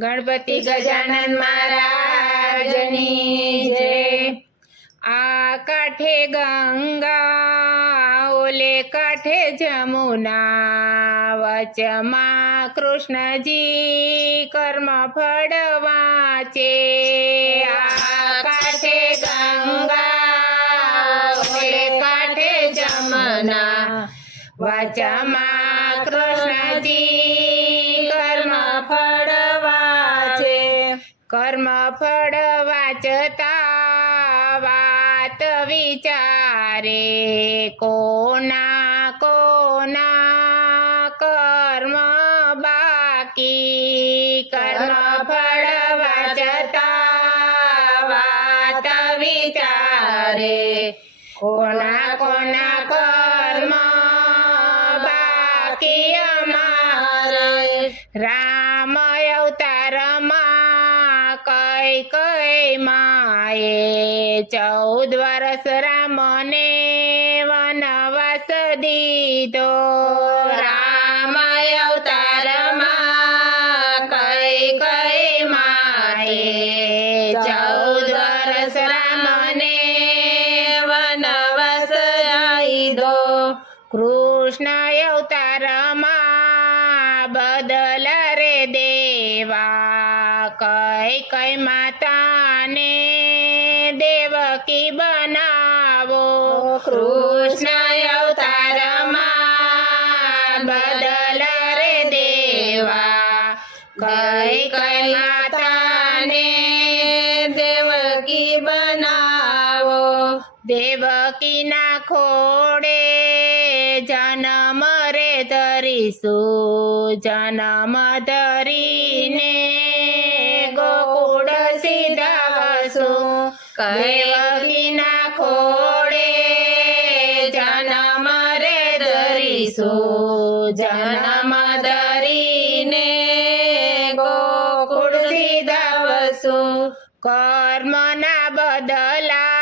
ગણપતિ ગજાનન મહારાજની જય। આ કાંઠે ગંગા ઓલે કાંઠે જમુના, વચમાં કૃષ્ણજી કર્મ ફળ વાંચે। આ કાંઠે ગંગા ઓલે કાંઠે જમુના, વચમાં કૃષ્ણજી કર્મ ફળ વાંચે। કર્મ ફળ વાંચતા વાત વિચારે, કોના કોના કર્મ બાકી। કર્મ ફળ વાંચતા વાત વિચારે, કોના કોના કર્મ બાકી અમારે। રામ અવતારમાં કઈ કઈ માએ, 14 વર્ષ રામને વનવાસ દીધો। રામ અવતારમાં કઈ કઈ માએ, 14 વર્ષ રામને વનવાસ દીધો। કૃષ્ણ અવતારમાં બદલા રે દેવા, કઈ કઈ માતાને દેવકી બનાવો। કૃષ્ણ અવતારમાં બદલા રે દેવા, કઈ કઈ માતાને દેવકી બનાવો। દેવકીના ખોડે જન્મ રે ધરીશું, જન્મ ધરીને ગોકુળ સીધાવશું। દેવકીના ખોડે જન્મ રે ધરીશું, જન્મ ધરીને ગોકુળ સીધાવશું। કર્મના બદલા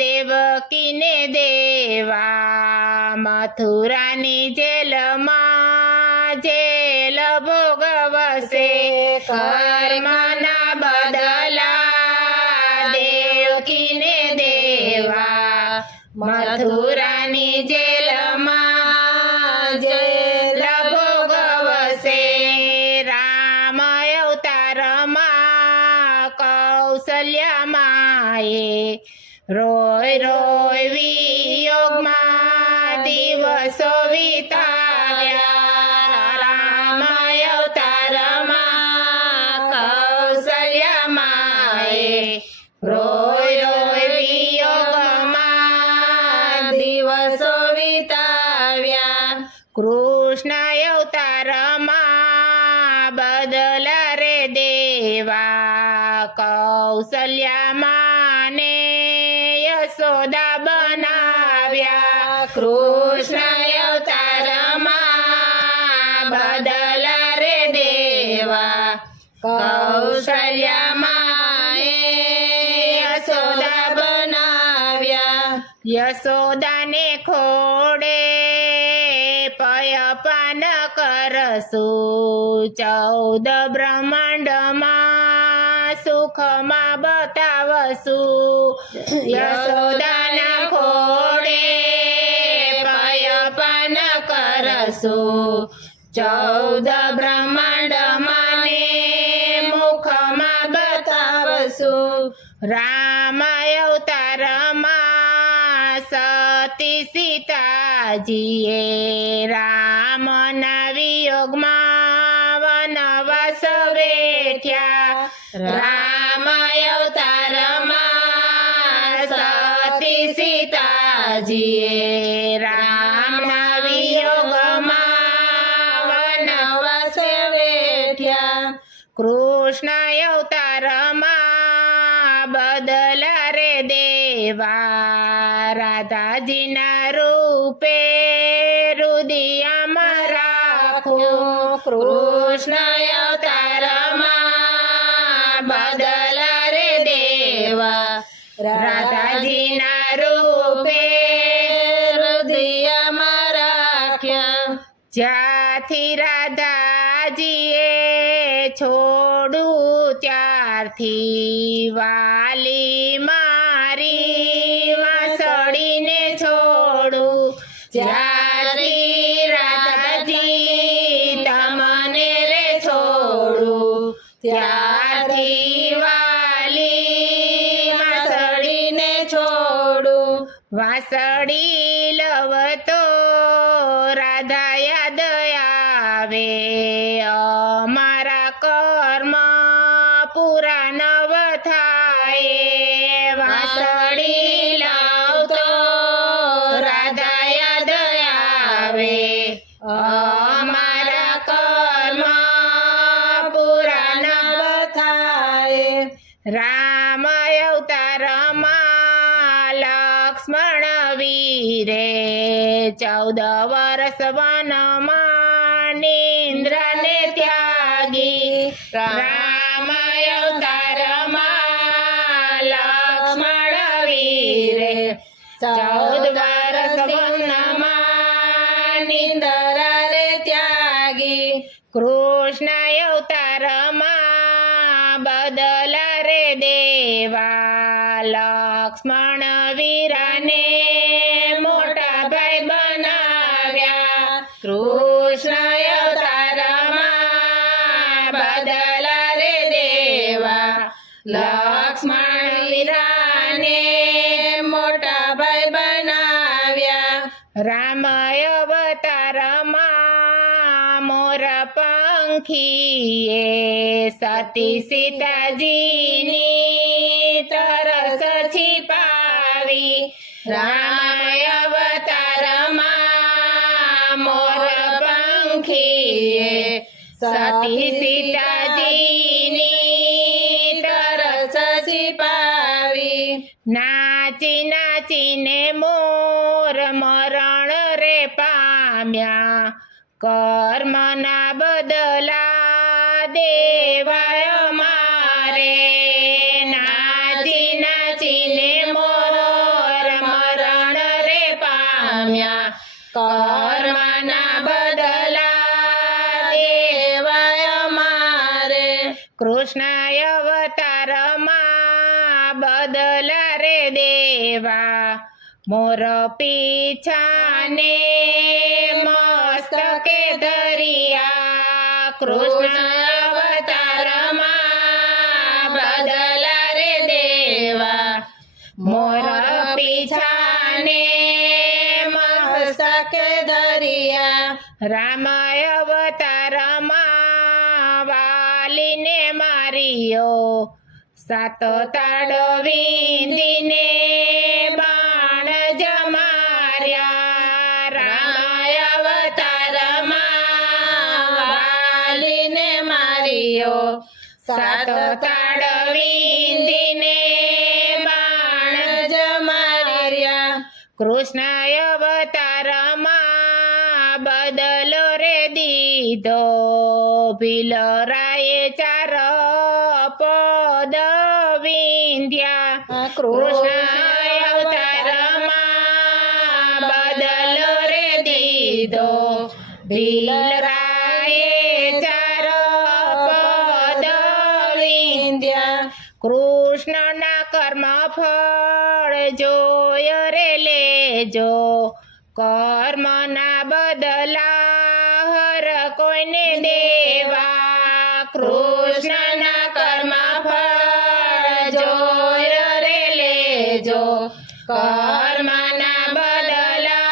દેવકીને દેવા, મથુરાની જેલમાં જેલ ભોગવશે। કર્મના બદલા દેવકીને દેવા, મથુરાની જેલમાં જેલ ભોગવશે। રામ અવતારમાં કૌશલ્યા માએ, રોય રોય વિયોગમાં દિવસો વિતાવ્યા। રામ અવતારમાં કૌશલ્યા માએ, રોય રોય વિયોગમાં દિવસો વિતાવ્યા। કૃષ્ણ અવતારમાં બદલા રે દેવા, કૌશલ્યા માને યશોદા બનાવ્યા। કૃષ્ણ અવતારમાં બદલા રે દેવા, કૌશલ્યા માએ યશોદા બનાવ્યા। યશોદાને ખોડે પયપાન કરશું, 14 બ્રહ્માંડમાં સુખમાં બતાવશું। યશોદાના ખોડે પયપાન કરશું, 14 બ્રહ્માંડમાં ને મુખમાં બતાવશું। રામ અવતારમાં સતી સીતાજીએ, રામના વિયોગમાં વનવાસ વેઠ્યા। રામ અવતારમાં સતી સીતાજીએ, રામના વિયોગમાં વનવાસ વેઠ્યા। કૃષ્ણ અવતારમાં બદલા રે દેવા, રાધાજીના રૂપે રુદિયામાં રાખું। કૃષ્ણ અવતારમાં બદલા રે દેવા, રાધાજીના રૂપે હૃદયમાં રાખ્યા। જ્યાંથી રાધાજીએ છોડ છોડું ત્યારથી વાલી મારી વાસળીને છોડું જ્યારથી રાધાજી તમને રે છોડું ત્યારથી વાલી વાસળીને છોડું વાસળી લવતો રાધા યાદ આવે અમારા કર્મ પૂરા નવ થાય વાસળી લાવતો રાધા યાદ આવે અમારા કર્મ પૂરા નવ થાય રામ અવતારમાં લક્ષ્મણ વીરે 14 વર્ષ વનમાં નિંદ્રાને ત્યાગી રામ અવતારમાં લક્ષ્મણ વીરે 14 વર્ષ વનમાં નિંદ્રા રે ત્યાગી કૃષ્ણ અવતારમાં બદલા રે દેવા લક્ષ્મણ વીરાને મોટા ભાઈ બનાવ્યા કૃષ્ણ અવતારમાં બદલા રે દેવા લક્ષ્મણ વીરાને મોટા ભાઈ બનાવ્યા રામ અવતારમાં મોર પંખીએ સતી સીતાજીની તરસ છીપાવી રામ અવતારમાં મોર પંખીએ સતી સીતાજીની તરસ છીપાવી નાચી નાચીને મોર મરણ રે પામ્યા કર્મના બદલા દેવાય મારે નાચી નાચીને મોર મરણ રે પામ્યા કર્મના બદલા દેવાય મારે કૃષ્ણ અવતારમાં બદલા રે દેવા મોર પીછાને મસ્તકે ધરિયા કૃષ્ણ અવતારમાં બદલા રે દેવા મોર પીછાને મસ્તકે ધરિયા રામ અવતારમાં વાલીને માર્યો 7 તાળ વીંધીને બાણ જમાર્યા રામ અવતારમાં વાલીને માર્યો 7 તાળ વીંધીને બાણ જમાર્યા કૃષ્ણ અવતારમાં બદલો રે દીધો ભીલરાએ 4 પદ વિંધ્યા કૃષ્ણ અવતારમાં બદલો રે દીધો ભીલરાએ 4 પદ વિંધ્યા કૃષ્ણના કર્મ ફળ જોય રે લેજો કર્મના બદલા હર કોઈને દેવા કૃષ્ણના કર્મ ફળ જોય રે લેજો કર્મના બદલા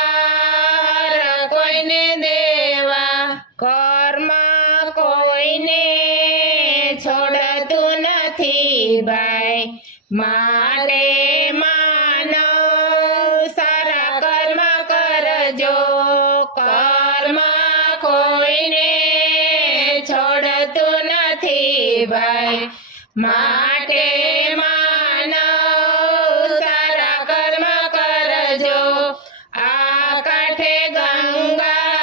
હર કોઈને દેવા કર્મ કોઈને છોડતું નથી ભાઈ માટે માનવ સારા કર્મ કરજો કર્મ કોઈને છોડતું નથી ભાઈ માટે માનવ સારા કર્મ કરજો આ કાંઠે ગંગા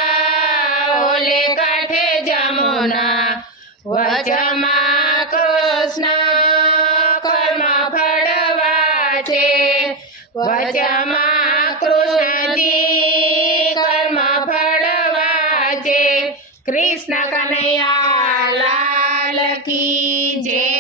ઓલે કાંઠે જમુના વચમાં કૃષ્ણ કર્મ ફળવા છે વચમાં કૃષ્ણજી કર્મ ફળવા છે કૃષ્ણ કનૈયા લાલ કી જય